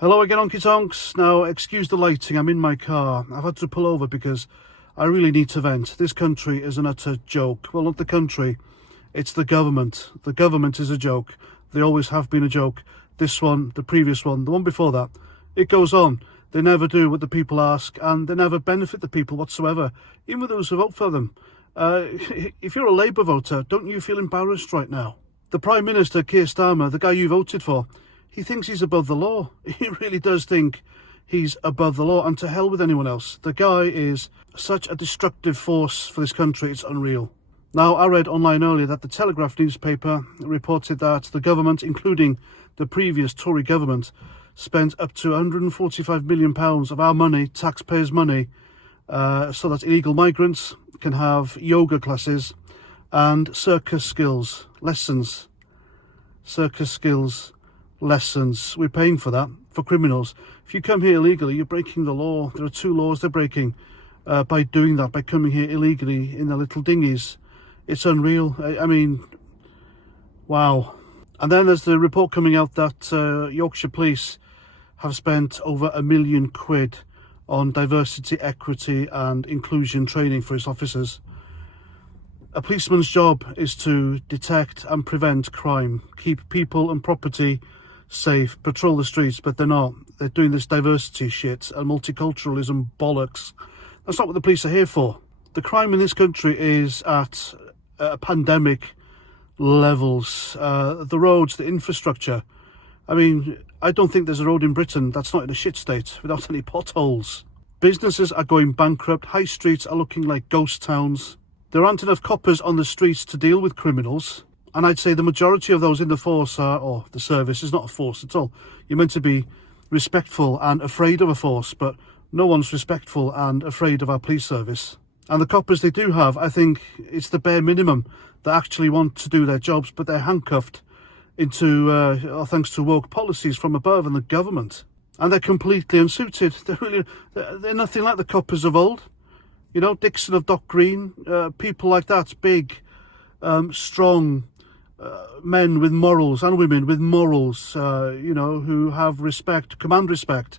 Hello again, Honky Tonks. Now, excuse the lighting, I'm in my car. I've had to pull over because I really need to vent. This country is an utter joke. Well, not the country, it's the government. The government is a joke. They always have been a joke. This one, the previous one, the one before that. It goes on. They never do what the people ask, and they never benefit the people whatsoever, even those who vote for them. If you're a Labour voter, don't you feel embarrassed right now? The Prime Minister, Keir Starmer, the guy you voted for, he thinks he's above the law. He really does think he's above the law, and to hell with anyone else. The guy is such a destructive force for this country, it's unreal. Now, I read online earlier that the Telegraph newspaper reported that the government, including the previous Tory government, spent up to £145 million of our money, taxpayers' money, so that illegal migrants can have yoga classes and circus skills lessons. Circus skills lessons. We're paying for that, for criminals. If you come here illegally, you're breaking the law. There are two laws they're breaking by doing that, by coming here illegally in their little dinghies. It's unreal. I mean, wow. And then there's the report coming out that Yorkshire Police have spent over £1 million on diversity, equity and inclusion training for its officers. A policeman's job is to detect and prevent crime, keep people and property safe, patrol the streets, but they're not. They're doing this diversity shit and multiculturalism bollocks. That's not what the police are here for. The crime in this country is at pandemic levels. The roads, the infrastructure. I mean, I don't think there's a road in Britain that's not in a shit state without any potholes. Businesses are going bankrupt. High streets are looking like ghost towns. There aren't enough coppers on the streets to deal with criminals. And I'd say the majority of those in the force are, or the service is not a force at all. You're meant to be respectful and afraid of a force, but no one's respectful and afraid of our police service. And the coppers they do have, I think it's the bare minimum that actually want to do their jobs, but they're handcuffed into, thanks to woke policies from above and the government. And they're completely unsuited. They're nothing like the coppers of old. You know, Dixon of Dock Green, people like that, big, strong, men with morals and women with morals, who have respect, command respect,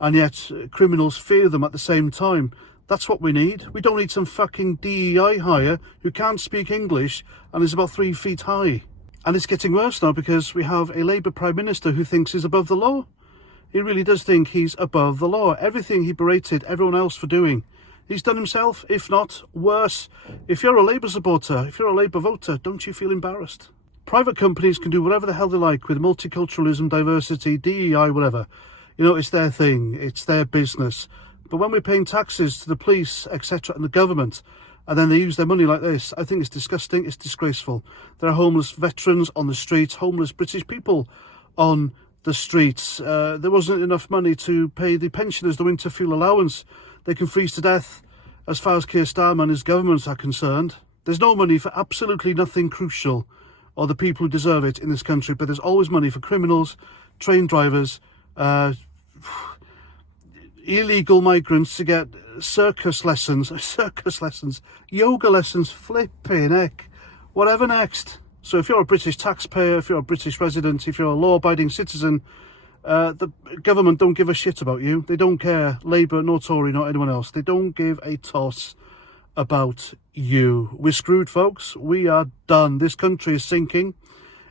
and yet criminals fear them at the same time. That's what we need. We don't need some fucking DEI hire who can't speak English and is about 3 feet high. And it's getting worse now because we have a Labour Prime Minister who thinks he's above the law. He really does think he's above the law. Everything he berated everyone else for doing, he's done himself, if not worse. If you're a Labour supporter, if you're a Labour voter, don't you feel embarrassed? Private companies can do whatever the hell they like with multiculturalism, diversity, DEI, whatever. You know, it's their thing, it's their business. But when we're paying taxes to the police, etc., and the government, and then they use their money like this, I think it's disgusting, it's disgraceful. There are homeless veterans on the streets, homeless British people on the streets. There wasn't enough money to pay the pensioners the winter fuel allowance. They can freeze to death as far as Keir Starmer and his government are concerned. There's no money for absolutely nothing crucial or the people who deserve it in this country, but there's always money for criminals, train drivers, illegal migrants to get circus lessons, yoga lessons, flipping heck, whatever next. So if you're a British taxpayer, if you're a British resident, if you're a law-abiding citizen, the government don't give a shit about you. They don't care, Labour, nor Tory, nor anyone else. They don't give a toss about you. We're screwed, folks. We are done. This country is sinking.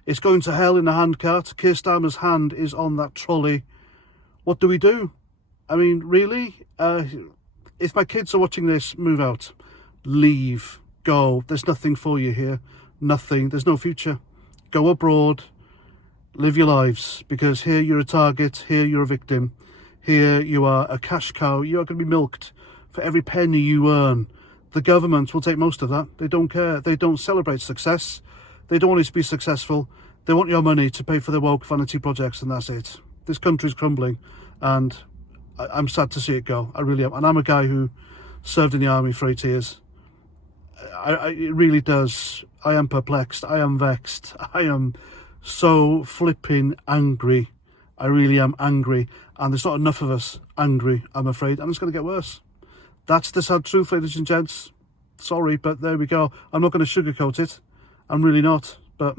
It's going to hell in a handcart. Keir Starmer's hand is on that trolley. What do we do? I mean, really? If my kids are watching this, move out. Leave. Go. There's nothing for you here. Nothing. There's no future. Go abroad. Live your lives, because here you're a target, here you're a victim, here you are a cash cow. You are going to be milked for every penny you earn. The government will take most of that. They don't care. They don't celebrate success. They don't want you to be successful. They want your money to pay for their woke vanity projects, and that's it. This country's crumbling, and I'm sad to see it go. I really am. And I'm a guy who served in the army for 8 years. It really does. I am perplexed. I am vexed. I am so flipping angry. I really am angry, and there's not enough of us angry, I'm afraid, and it's going to get worse. That's the sad truth, ladies and gents. Sorry, but there we go. I'm not going to sugarcoat it. I'm really not, but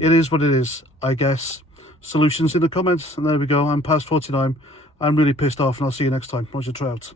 it is what it is, I guess. solutions in the comments. And there we go. I'm past 49. I'm really pissed off, and I'll see you next time. Roger Trout.